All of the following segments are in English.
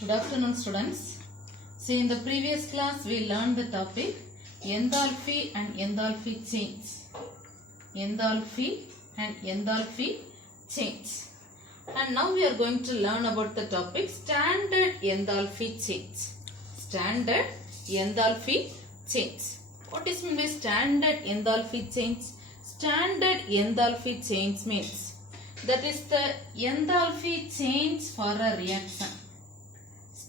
Good afternoon, students. See, in the previous class we learned the topic enthalpy and enthalpy change. Enthalpy and enthalpy change. And now we are going to learn about the topic standard enthalpy change. Standard enthalpy change. What is meant by standard enthalpy change? Standard enthalpy change means that is the enthalpy change for a reaction.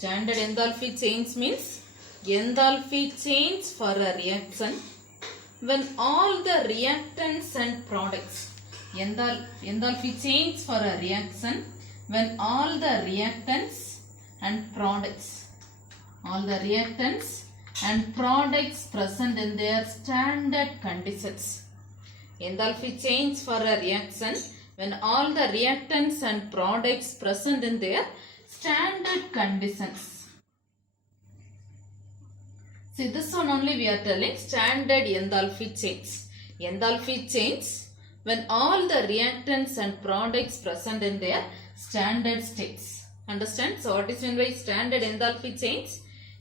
Standard enthalpy change means enthalpy change for a reaction when all the reactants and products. Enthalpy change for a reaction when all the reactants and products. All the reactants and products present in their standard conditions. Enthalpy change for a reaction when all the reactants and products present in their standard conditions. See, this one only we are telling standard enthalpy change. Enthalpy change when all the reactants and products present in their standard states. Understand? So, what is meant by standard enthalpy change?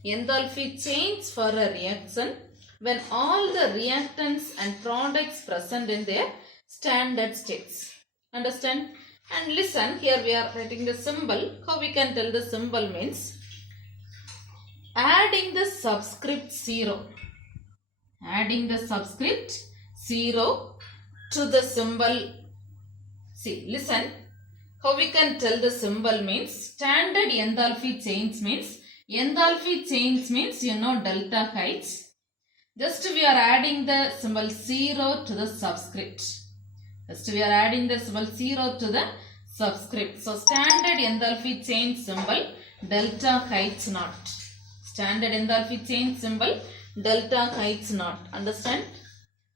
Enthalpy change for a reaction when all the reactants and products present in their standard states. Understand? And listen, here we are writing the symbol. How we can tell the symbol means adding the subscript 0. Adding the subscript 0 to the symbol. See, listen. How we can tell the symbol means standard enthalpy change means you know delta H. Just we are adding the symbol 0 to the subscript. Just we are adding the symbol 0 to the subscript. So, standard enthalpy change symbol delta H naught. Standard enthalpy change symbol delta H naught. Understand?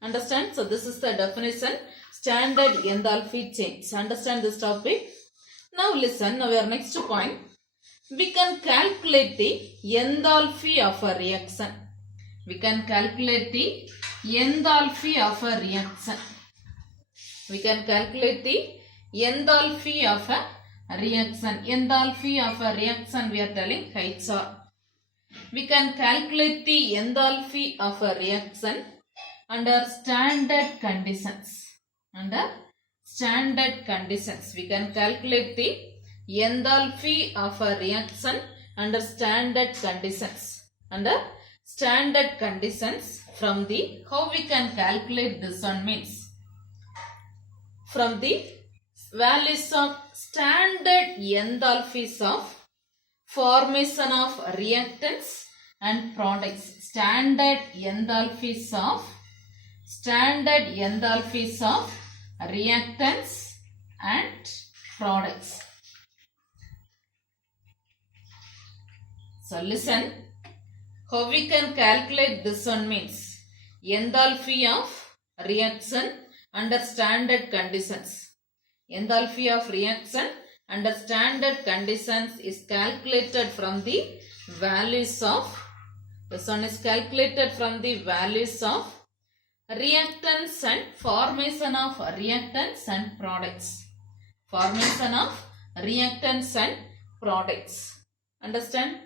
Understand? So, this is the definition. Standard enthalpy change. Understand this topic? Now, listen. Now, our next point. We can calculate the enthalpy of a reaction. We can calculate the enthalpy of a reaction. We can calculate the enthalpy of a reaction. Enthalpy of a reaction we are telling HR. We can calculate the enthalpy of a reaction under standard conditions. Under standard conditions. We can calculate the enthalpy of a reaction under standard conditions. Under standard conditions from the, how we can calculate this one means from the values of standard enthalpies of formation of reactants and products. Standard enthalpies of reactants and products. So listen, how we can calculate this one means enthalpy of reaction under standard conditions. Enthalpy of reaction under standard conditions is calculated from the values of, this one is calculated from the values of reactants and formation of reactants and products. Formation of reactants and products. Understand?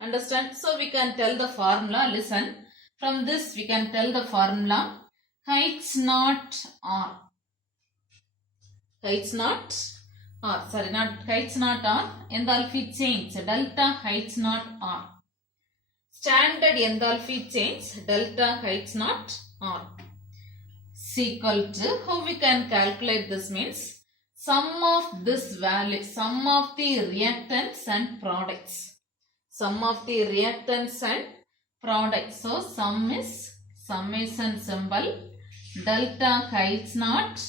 Understand? So, we can tell the formula. Listen. From this, we can tell the formula H naught R. H naught R. Sorry, not H naught R. Enthalpy change. Delta H naught R. Standard enthalpy change. Delta H naught R. Is equal to, how we can calculate this means sum of this value. Sum of the reactants and products. Sum of the reactants and products. So, sum is summation symbol delta H naught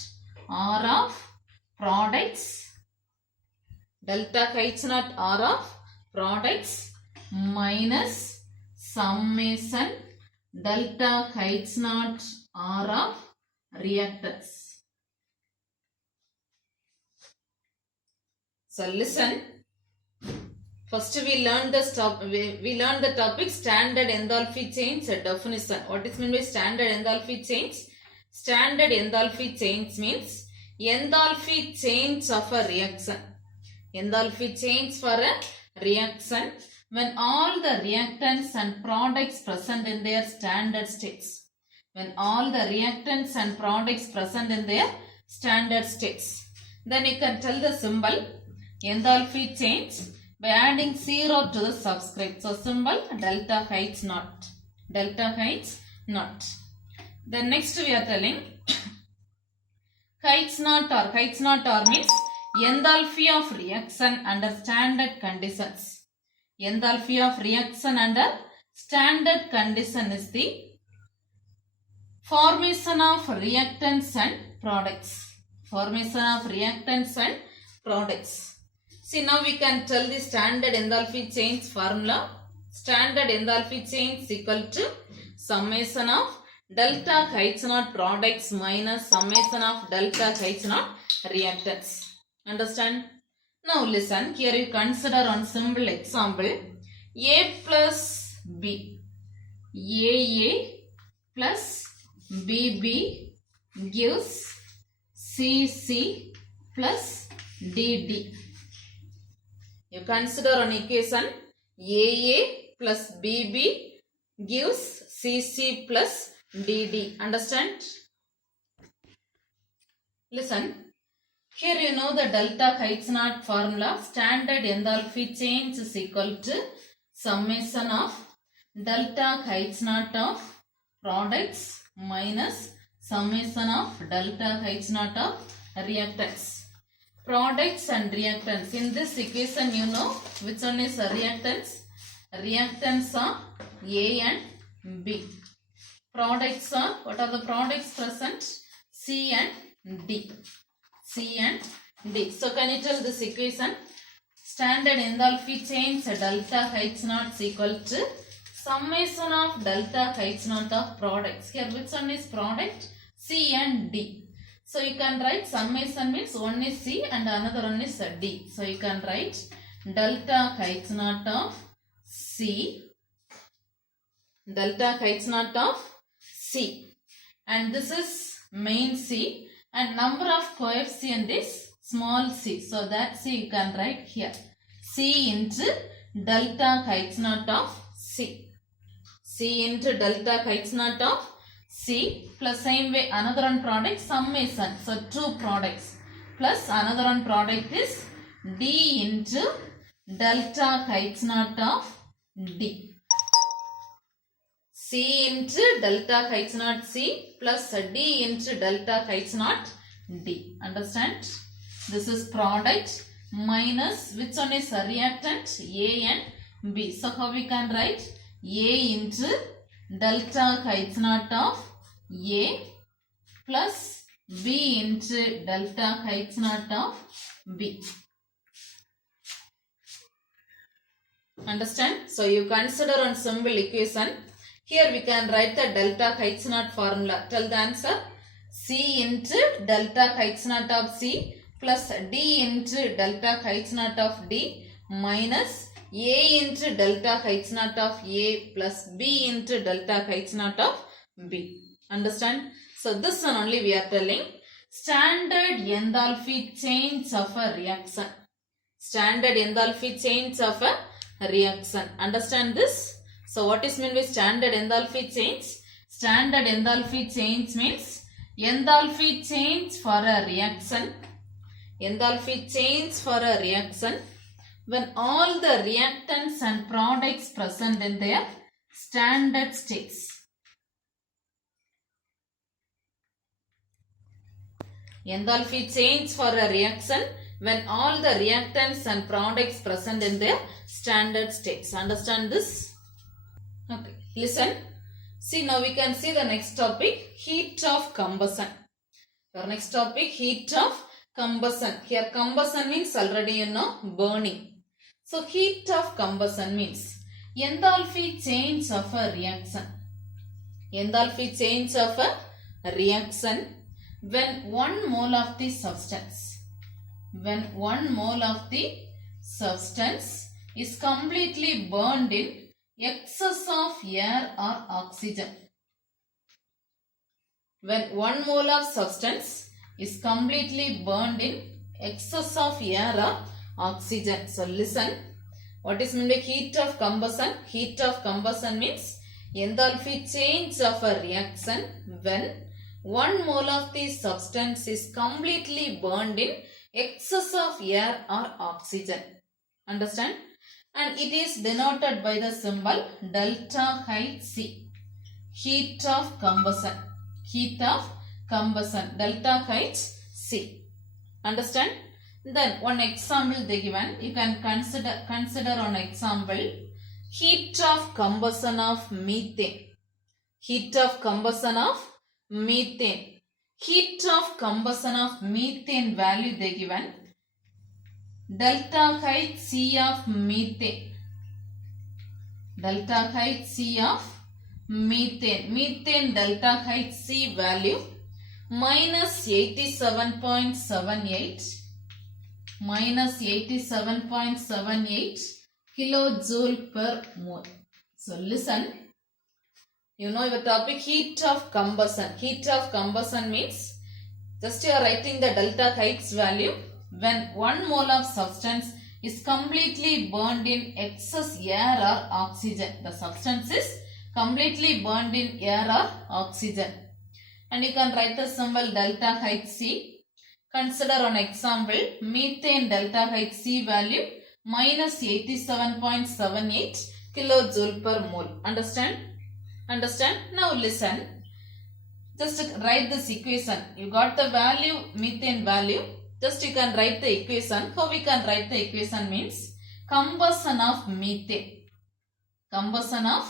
R of products. Delta H naught R of products minus summation delta H naught R of reactants. So, listen. First we learned the topic standard enthalpy change definition. What is meant by standard enthalpy change? Standard enthalpy change means enthalpy change of a reaction. Enthalpy change for a reaction when all the reactants and products present in their standard states. When all the reactants and products present in their standard states. Then you can tell the symbol enthalpy change by adding 0 to the subscript. So symbol delta H naught. Delta H naught. Then next we are telling H naught or means enthalpy of reaction under standard conditions. Enthalpy of reaction under standard condition is the formation of reactants and products. Formation of reactants and products. See, now we can tell the standard enthalpy change formula. Standard enthalpy change is equal to summation of delta H naught products minus summation of delta H naught reactants. Understand? Now listen, here you consider on simple example A plus B. AA plus BB gives CC plus DD. You consider on equation AA plus BB gives CC plus DD. Understand? Listen. Here you know the delta H naught formula. Standard enthalpy change is equal to summation of delta H naught of products minus summation of delta H naught of reactants. Products and reactants. In this equation you know which one is reactants. Reactants are A and B. Products are, what are the products present? C and D. C and D. So can you tell this equation? Standard enthalpy change delta H naught is equal to summation of delta H naught of products. Here which one is product? C and D. So you can write summation means one is C and another one is D. So you can write delta H naught of C. Delta H naught of C. And this is main C. And number of coefficient is small c. So that c you can write here. C into delta H naught of C. C into delta H naught of C plus same way another one product summation. So two products plus another one product is D into delta H naught of D. C into delta H naught C plus D into delta H naught D. Understand? This is product minus which one is a reactant? A and B. So how we can write? A into delta H naught of A plus B into delta H naught of B. Understand? So you consider on symbol equation. Here we can write the delta H naught formula. Tell the answer. C into delta H naught of C plus D into delta H naught of D minus A into delta H naught of A plus B into delta H naught of B. Understand? So this one only we are telling standard enthalpy change of a reaction. Standard enthalpy change of a reaction. Understand this? So what is meant by standard enthalpy change? Standard enthalpy change means enthalpy change for a reaction. Enthalpy change for a reaction when all the reactants and products present in their standard states. Enthalpy change for a reaction when all the reactants and products present in their standard states. Understand this? Okay, listen. See, now we can see the next topic, heat of combustion. Our next topic, heat of combustion. Here combustion means already you know burning. So heat of combustion means enthalpy change of a reaction. Enthalpy change of a reaction when 1 mole of the substance. When 1 mole of the substance is completely burned in excess of air or oxygen. When 1 mole of substance is completely burned in excess of air or oxygen. So listen, What is meant by heat of combustion? Heat of combustion means enthalpy change of a reaction when 1 mole of the substance is completely burned in excess of air or oxygen. Understand? And it is denoted by the symbol delta Hc. Heat of combustion. Heat of combustion. Delta Hc. Understand? Then one example they given. You can consider on example. Heat of combustion of methane. Heat of combustion of methane. Heat of combustion of methane value they given. Delta Hc of methane. Delta Hc of methane. Methane delta Hc value minus 87.78. Minus 87.78 kilojoule per mole. So listen. You know your topic, heat of combustion. Heat of combustion means just you are writing the delta Hc value when 1 mole of substance is completely burned in excess air or oxygen. The substance is completely burned in air or oxygen. And you can write the symbol delta Hc. Consider on example, methane delta Hc value minus 87.78 kilojoule per mole. Understand? Understand? Now listen. Just write this equation. You got the value, methane value. Just you can write the equation. How we can write the equation means combustion of methane. Combustion of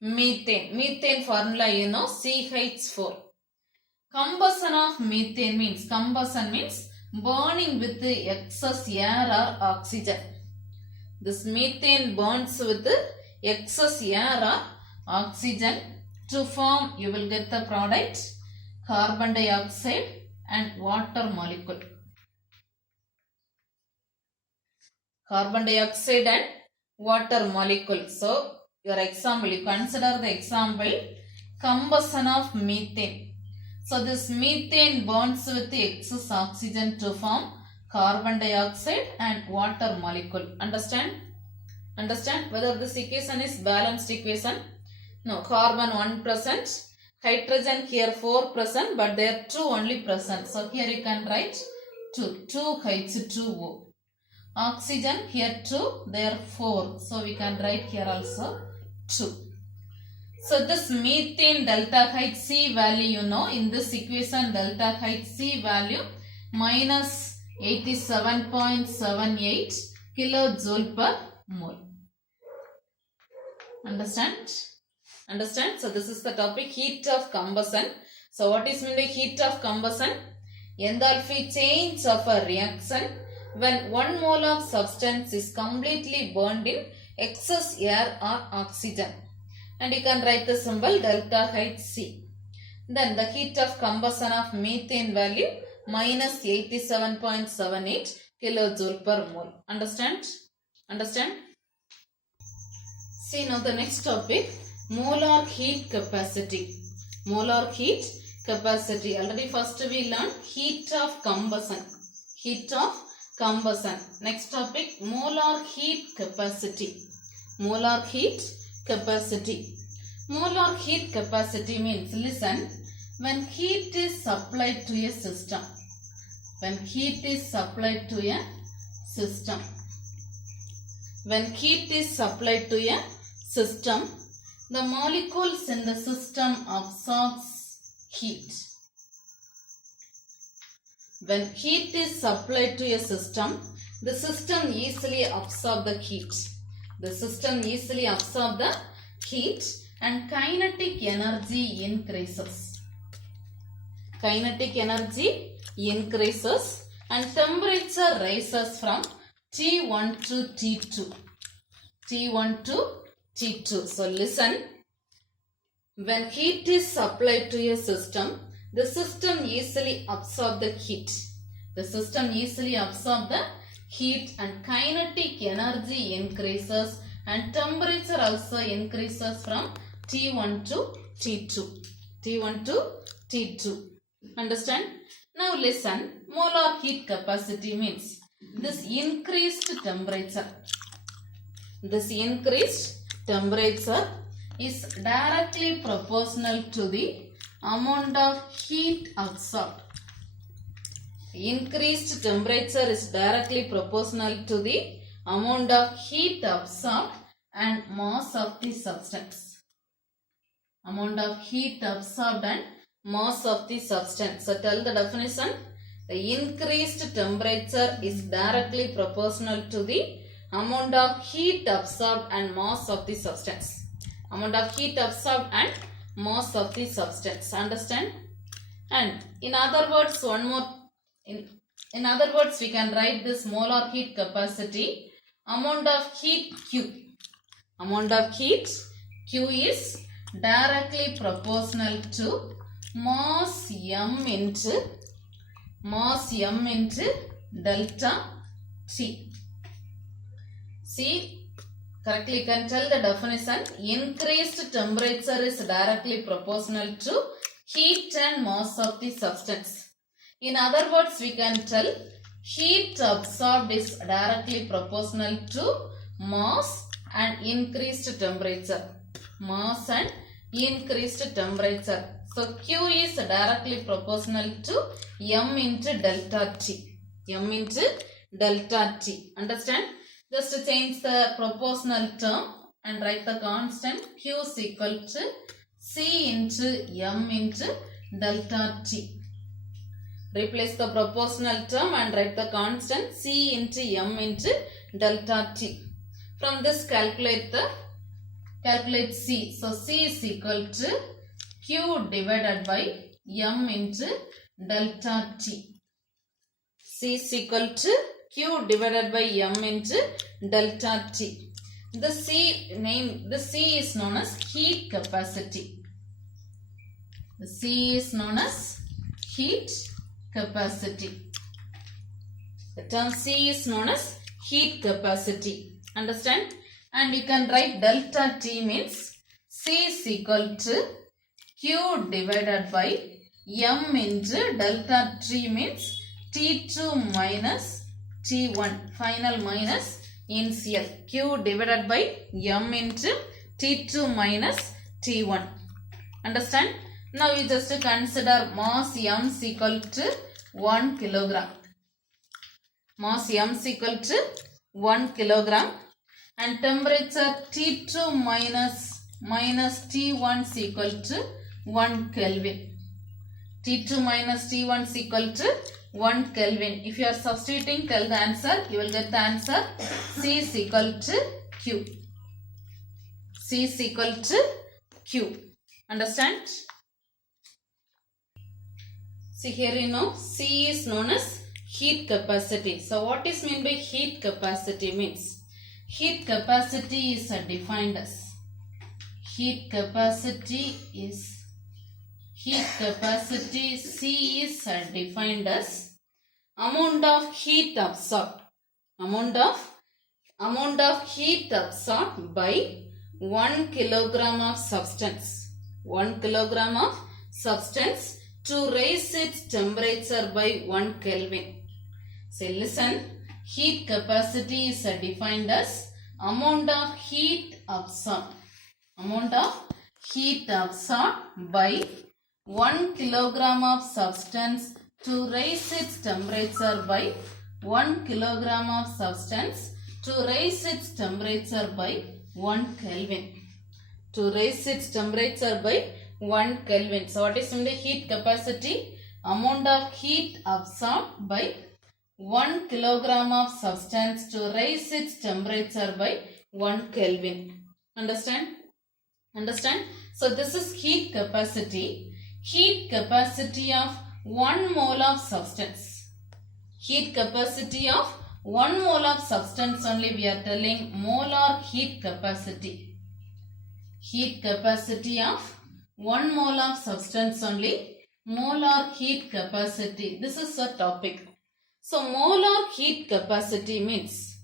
methane. Methane formula you know, CH4. Combustion of methane means burning with the excess air or oxygen. This methane burns with the excess air or oxygen to form, you will get the product carbon dioxide and water molecule. Carbon dioxide and water molecule. So your example, you consider the example combustion of methane. So this methane burns with the excess oxygen to form carbon dioxide and water molecule. Understand? Understand whether this equation is balanced equation? No, carbon 1%, hydrogen here 4%, but there are 2 only present. So here you can write 2 H2O. Oxygen here 2, there 4. So we can write here also 2. So this methane delta Hc value you know, in this equation delta Hc value minus 87.78 kilojoule per mole. Understand? Understand? So this is the topic, heat of combustion. So what is meant by heat of combustion? Enthalpy change of a reaction when 1 mole of substance is completely burned in excess air or oxygen. And you can write the symbol delta Hc. Then the heat of combustion of methane value minus 87.78 kilojoule per mole. Understand? Understand? See now the next topic, molar heat capacity. Molar heat capacity. Already first we learned heat of combustion. Heat of combustion. Next topic, molar heat capacity. Molar heat capacity. Molar heat capacity means, listen, when heat is supplied to a system. When heat is supplied to a system. When heat is supplied to a system, the molecules in the system absorbs heat. When heat is supplied to a system, the system easily absorbs the heat. The system easily absorbs the heat and kinetic energy increases. Kinetic energy increases and temperature rises from T1 to T2. T1 to T2. So listen, when heat is supplied to a system, the system easily absorbs the heat. The system easily absorbs the heat and kinetic energy increases and temperature also increases from T1 to T2. T1 to T2. Understand? Now listen, molar heat capacity means this increased temperature. This increased temperature is directly proportional to the amount of heat absorbed. Increased temperature is directly proportional to the amount of heat absorbed and mass of the substance. Amount of heat absorbed and mass of the substance. So tell the definition. The increased temperature is directly proportional to the amount of heat absorbed and mass of the substance. Amount of heat absorbed and mass of the substance. Understand? And in other words, one more. In other words, we can write this molar heat capacity. Amount of heat Q. Amount of heat Q is directly proportional to mass M into delta T. See, correctly you can tell the definition. Increased temperature is directly proportional to heat and mass of the substance. In other words, we can tell heat absorbed is directly proportional to mass and increased temperature. Mass and increased temperature. So Q is directly proportional to M into delta T. M into delta T. Understand? Just change the proportional term and write the constant Q is equal to C into M into delta T. Replace the proportional term and write the constant C into M into delta T. From this calculate C. So C is equal to Q divided by M into delta T. C is equal to Q divided by M into delta T. The C is known as heat capacity. The C is known as heat capacity. The term C is known as heat capacity. Understand? And you can write delta T means C is equal to Q divided by M into delta T means T2 minus T1. Final minus initial. Q divided by M into T2 minus T1. Understand? Now we just consider mass M is equal to 1 kilogram. Mass M is equal to 1 kilogram and temperature T2 minus T1 is equal to 1 Kelvin. T2 minus T1 is equal to 1 Kelvin. If you are substituting, tell the answer. You will get the answer. C is equal to Q. C is equal to Q. Understand? See here you know C is known as heat capacity. So what is meant by heat capacity means? Heat capacity is defined as C is defined as amount of heat absorbed. Amount of heat absorbed by 1 kilogram of substance. 1 kilogram of substance to raise its temperature by 1 Kelvin. So listen, heat capacity is defined as amount of heat absorbed. Amount of heat absorbed by 1 kilogram of substance to raise its temperature by 1 kilogram of substance to raise its temperature by 1 Kelvin. To raise its temperature by 1 Kelvin. So what is in the heat capacity? Amount of heat absorbed by 1 kilogram of substance to raise its temperature by 1 Kelvin. Understand? Understand? So this is heat capacity. Heat capacity of 1 mole of substance. Heat capacity of 1 mole of substance only we are telling molar heat capacity. Heat capacity of 1 mole of substance only molar heat capacity. This is a topic. So molar heat capacity means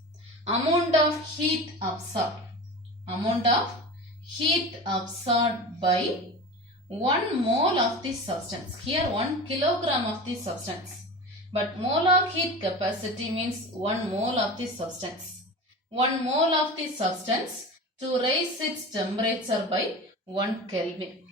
amount of heat absorbed. Amount of heat absorbed by 1 mole of the substance. Here 1 kilogram of the substance. But molar heat capacity means 1 mole of the substance. 1 mole of the substance to raise its temperature by 1 Kelvin.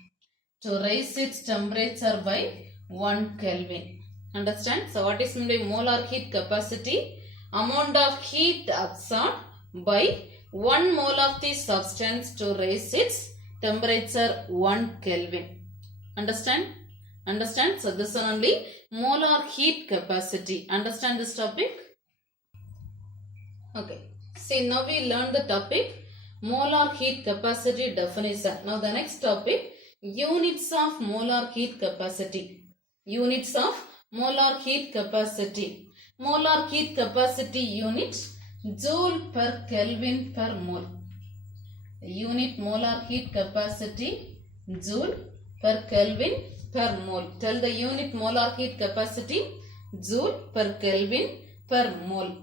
To raise its temperature by 1 Kelvin. Understand? So what is meant by molar heat capacity? Amount of heat absorbed by 1 mole of the substance to raise its temperature 1 Kelvin. Understand? Understand? So this one only molar heat capacity. Understand this topic? Okay. See, now we learned the topic molar heat capacity definition. Now the next topic, units of molar heat capacity. Units of molar heat capacity. Molar heat capacity unit, joule per Kelvin per mole. Unit molar heat capacity, joule per Kelvin per mole. Tell the unit molar heat capacity, joule per Kelvin per mole.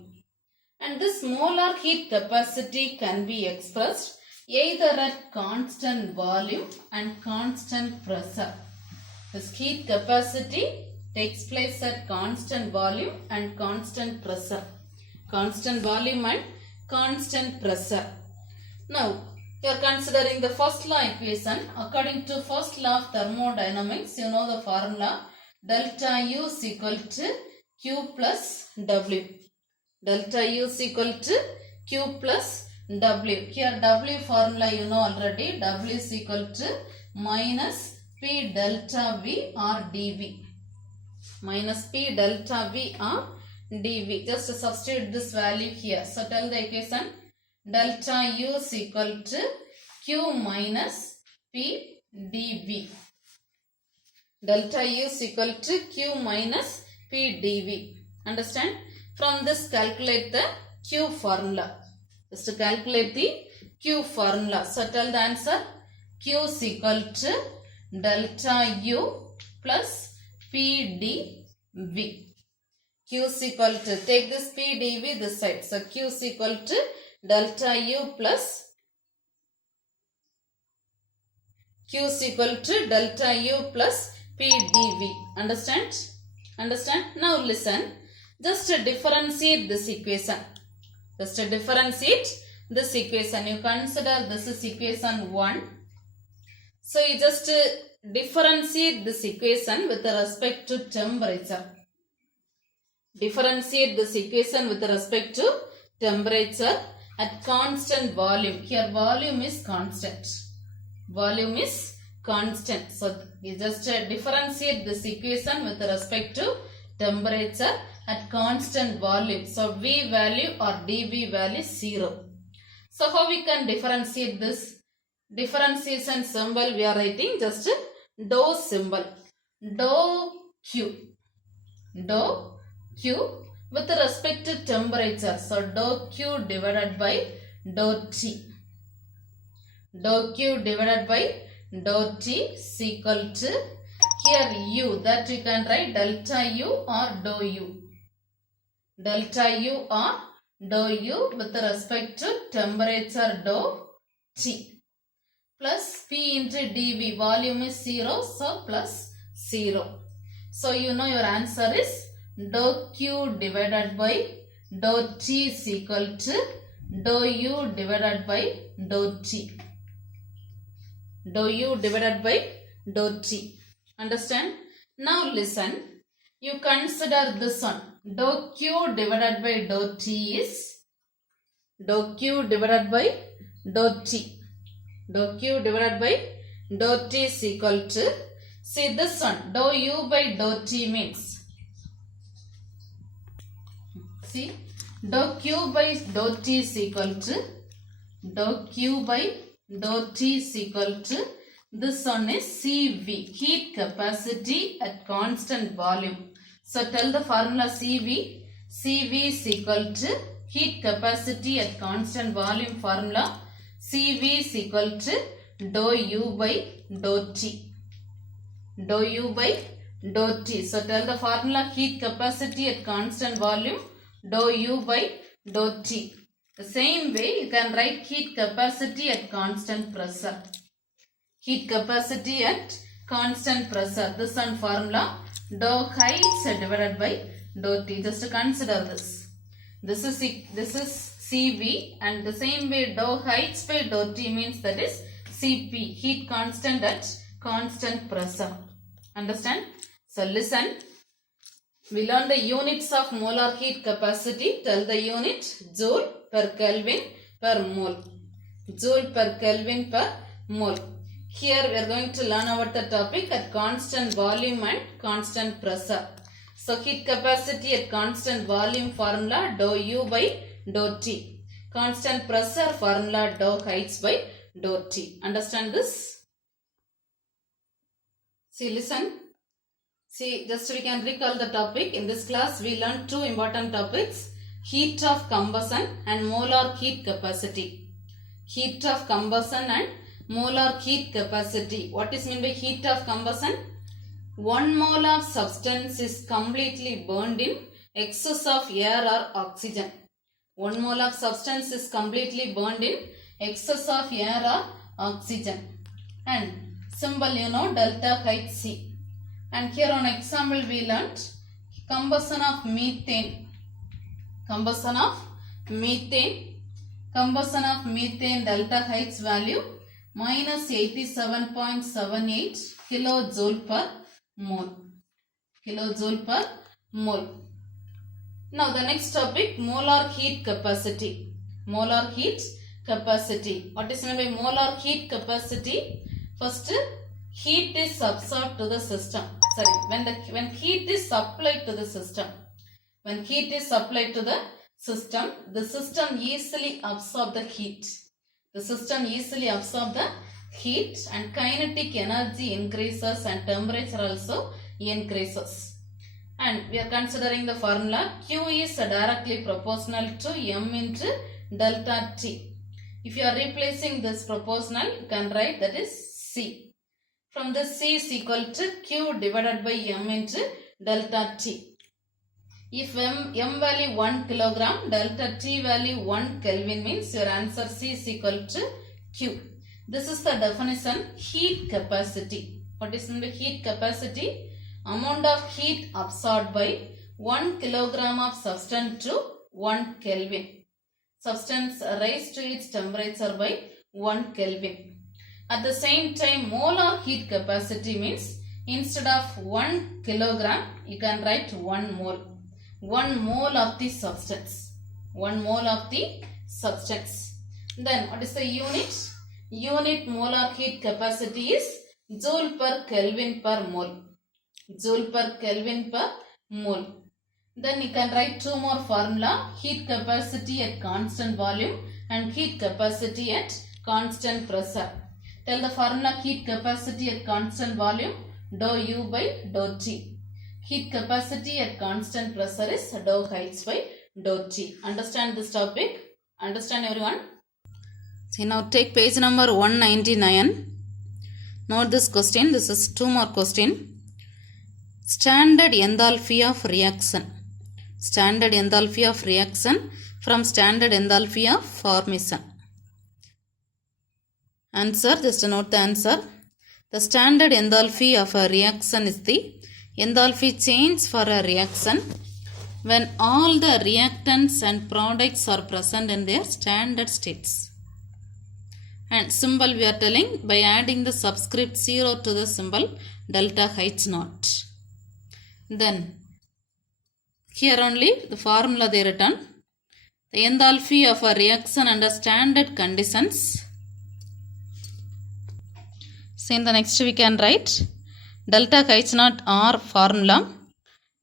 And this molar heat capacity can be expressed either at constant volume and constant pressure. This heat capacity takes place at constant volume and constant pressure. Constant volume and constant pressure. Now, you are considering the first law equation. According to first law of thermodynamics, you know the formula delta U is equal to Q plus W. Delta U is equal to Q plus W. Here W formula you know already. W is equal to minus P delta V or dV. Minus P delta V or dV. Just substitute this value here. So tell the equation delta U is equal to Q minus P dV. Delta U is equal to Q minus P dV. Understand? From this calculate the Q formula. Just to calculate the Q formula. So tell the answer. Q is equal to delta U plus P dV. Q is equal to, take this P dV this side. So Q is equal to delta U plus Q is equal to delta U plus P dV. Understand? Understand? Now listen. Just differentiate this equation. Just differentiate this equation. You consider this is equation 1. So you just differentiate this equation with respect to temperature. Differentiate this equation with respect to temperature at constant volume. Here volume is constant. Volume is constant. So you just differentiate this equation with respect to temperature at constant volume. So V value or dV value is 0. So how we can differentiate this? Differentiation symbol we are writing just dou symbol. Dou Q. Dou Q with respect to temperature. So dou Q divided by dou T. Dou Q divided by dou T is equal to, here U, that you can write delta U or dou U. Delta U or dou U with respect to temperature dou T. Plus P into dV, volume is 0, so plus 0. So you know your answer is dou Q divided by dou T is equal to dou U divided by dou T. Dou U divided by dou T. Understand? Now listen. You consider this one. Dou Q divided by dou T is dou Q divided by dou T. Dou Q divided by dou T is equal to, see this one, dou U by dou T means, see, dou Q by dou T is equal to, dou Q by dou T is equal to, this one is CV, heat capacity at constant volume. So tell the formula CV. CV is equal to heat capacity at constant volume formula. CV is equal to dou U by dou T. Dou U by dou T. So tell the formula heat capacity at constant volume dou U by dou T. The same way you can write heat capacity at constant pressure. Heat capacity at constant pressure. This one formula dou H divided by dou T. Just to consider this. This is Cv, and the same way dou H by dou T means that is Cp, heat constant at constant pressure. Understand? So listen, we learn the units of molar heat capacity. Tell the unit: joule per Kelvin per mole. Joule per Kelvin per mole. Here we are going to learn about the topic at constant volume and constant pressure. So heat capacity at constant volume formula dou U by dou T. Constant pressure formula dou H by dou T. Understand this? See, listen. See, just we can recall the topic. In this class we learned two important topics: heat of combustion and molar heat capacity. Heat of combustion and molar heat capacity. What is meant by heat of combustion? 1 mole of substance is completely burned in excess of air or oxygen. 1 mole of substance is completely burned in excess of air or oxygen. And symbol you know, delta Hc. And here on example we learnt combustion of methane. Combustion of methane. Combustion of methane delta H value minus 87.78 kilojoule per mole. Kilojoule per mole. Now the next topic, molar heat capacity. Molar heat capacity. What is meant by molar heat capacity? First, heat is absorbed to the system. Sorry, when heat is supplied to the system. When heat is supplied to the system easily absorb the heat. The system easily absorb the heat and kinetic energy increases and temperature also increases. And we are considering the formula Q is directly proportional to M into delta T. If you are replacing this proportional, you can write that is C. From this C is equal to Q divided by M into delta T. If M value 1 kilogram, delta T value 1 Kelvin means your answer C is equal to Q. This is the definition heat capacity. What is the heat capacity? Amount of heat absorbed by 1 kilogram of substance to 1 Kelvin. Substance raised to its temperature by 1 Kelvin. At the same time, molar heat capacity means instead of 1 kilogram, you can write 1 mole. 1 mole of the substance. 1 mole of the substance. Then what is the unit? Unit molar heat capacity is joule per Kelvin per mole. Joule per Kelvin per mole. Then you can write two more formula: heat capacity at constant volume and heat capacity at constant pressure. Tell the formula heat capacity at constant volume dou U by dou T. Heat capacity at constant pressure is dou H by dou T. Understand this topic? Understand everyone? See, now take page number 199. Note this question. This is two more question. Standard enthalpy of reaction. Standard enthalpy of reaction from standard enthalpy of formation. Answer, just note the answer. The standard enthalpy of a reaction is the enthalpy change for a reaction when all the reactants and products are present in their standard states. And symbol we are telling by adding the subscript 0 to the symbol delta H naught. Then here only the formula they written. The enthalpy of a reaction under standard conditions. So in the next we can write delta H naught R formula.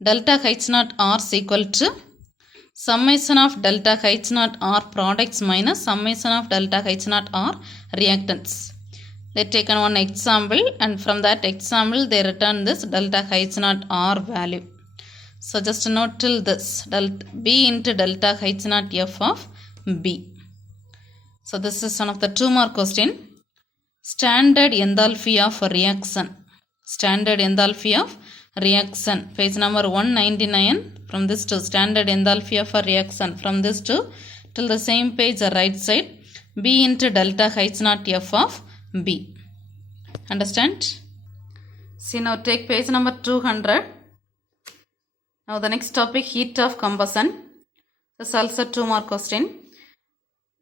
Delta H naught R is equal to summation of delta H naught R products minus summation of delta H naught R reactants. They taken one example and from that example they return this delta H naught R value. So just note till this delta B into delta H naught F of B. So this is one of the two more question. Standard enthalpy of reaction. Standard enthalpy of reaction. Page number 199. From this to standard enthalpy of a reaction. From this to till the same page the right side. B into delta H naught F of B. Understand? See, now take page number 200. Now the next topic, heat of combustion. This is also two more question.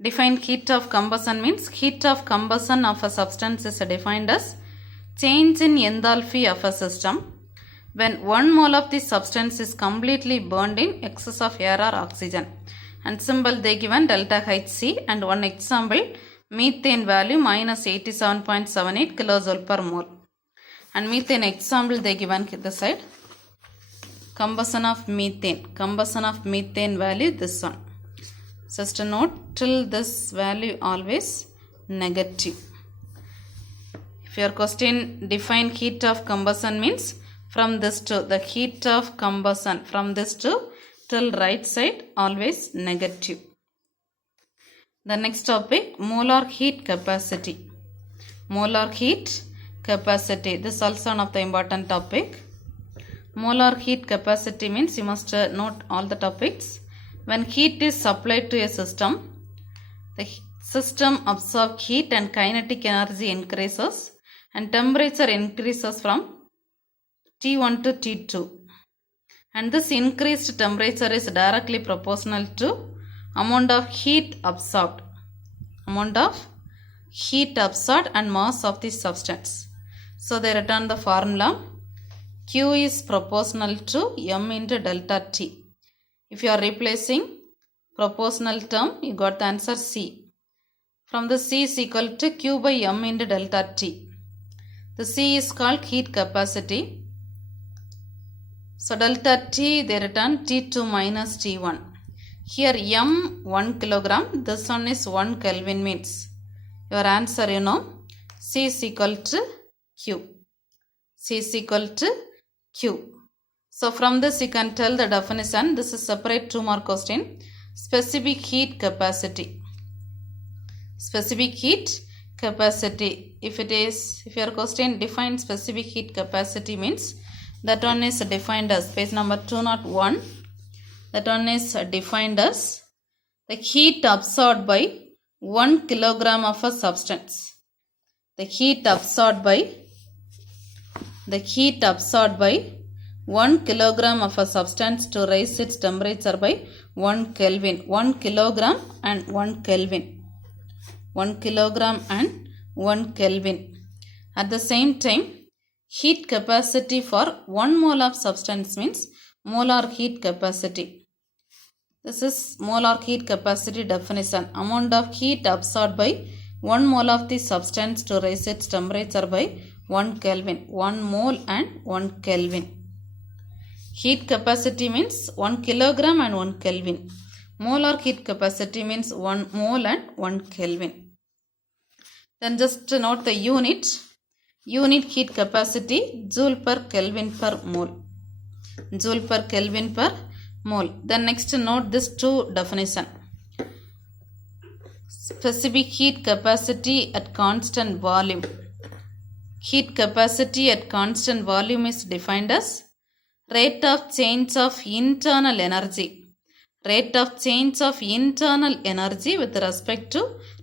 Define heat of combustion means heat of combustion of a substance is defined as change in enthalpy of a system when 1 mole of the substance is completely burned in excess of air or oxygen. And symbol they given delta Hc, and one example methane value minus 87.78 kilojoule per mole. And methane example they given this side. Combustion of methane value this one. Just a note, till this value always negative. If your question define heat of combustion means from this to the heat of combustion, from this to till right side always negative. The next topic, molar heat capacity. Molar heat capacity, this is also one of the important topic. Molar heat capacity means you must note all the topics. When heat is supplied to a system, the system absorbs heat and kinetic energy increases and temperature increases from T1 to T2. And this increased temperature is directly proportional to amount of heat absorbed. Amount of heat absorbed and mass of the substance. So they return the formula. Q is proportional to M into delta T. If you are replacing proportional term, you got the answer C. From the C is equal to Q by M into delta T. The C is called heat capacity. So delta T they return T2 minus T1. Here M 1 kilogram, this one is 1 Kelvin means your answer you know C is equal to Q. C is equal to Q. So from this you can tell the definition. This is separate 2 mark question. Specific heat capacity. Specific heat capacity. If your question defines specific heat capacity means that one is defined as page number 201. That one is defined as the heat absorbed by 1 kilogram of a substance. The heat absorbed by 1 kilogram of a substance to raise its temperature by 1 Kelvin. 1 kilogram and 1 Kelvin. 1 kilogram and 1 Kelvin. At the same time, heat capacity for 1 mole of substance means molar heat capacity. This is molar heat capacity definition. Amount of heat absorbed by 1 mole of the substance to raise its temperature by 1 Kelvin. 1 mole and 1 Kelvin. Heat capacity means 1 kilogram and 1 Kelvin. Molar heat capacity means 1 mole and 1 Kelvin. Then just note the unit. Unit heat capacity joule per Kelvin per mole. Joule per Kelvin per mole. Then next note this 2 definition. Specific heat capacity at constant volume. Heat capacity at constant volume is defined as rate of change of internal energy. Rate of change of internal energy with respect to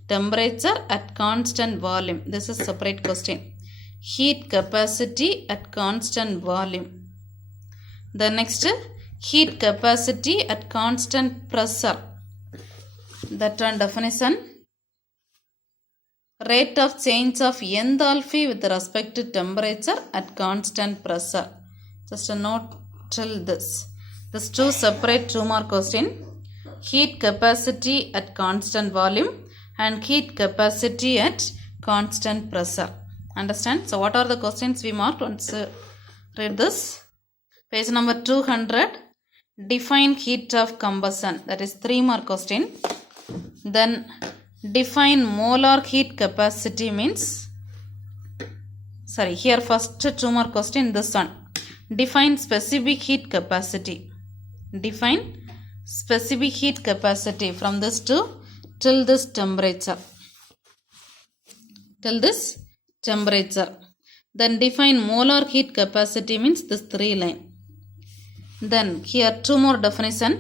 temperature at constant volume. This is separate question. Heat capacity at constant volume. The next heat capacity at constant pressure. That one definition. Rate of change of enthalpy with respect to temperature at constant pressure. Just a note till this. This 2 separate 2 mark question. Heat capacity at constant volume and heat capacity at constant pressure. Understand? So what are the questions we marked? Once read this. Page number 200. Define heat of combustion. That is 3 mark question. Then define molar heat capacity means, here first 2 mark question, this one. Define specific heat capacity. Define specific heat capacity from this to till this temperature. Till this temperature. Then define molar heat capacity means this 3 line. Then here 2 more definition.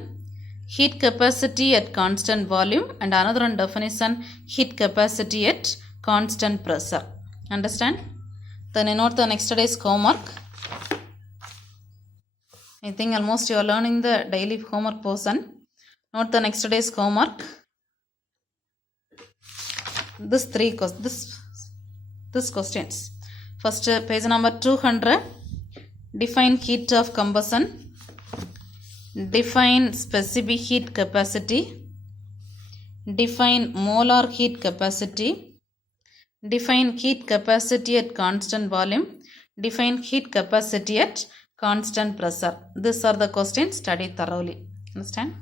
Heat capacity at constant volume and another one definition, heat capacity at constant pressure. Understand? Then note the next day's homework. I think almost you are learning the daily homework portion. Note the next day's homework. this questions. First, page number 200. Define heat of combustion. Define specific heat capacity. Define molar heat capacity. Define heat capacity at constant volume. Define heat capacity at constant pressure. These are the questions. Study thoroughly. Understand?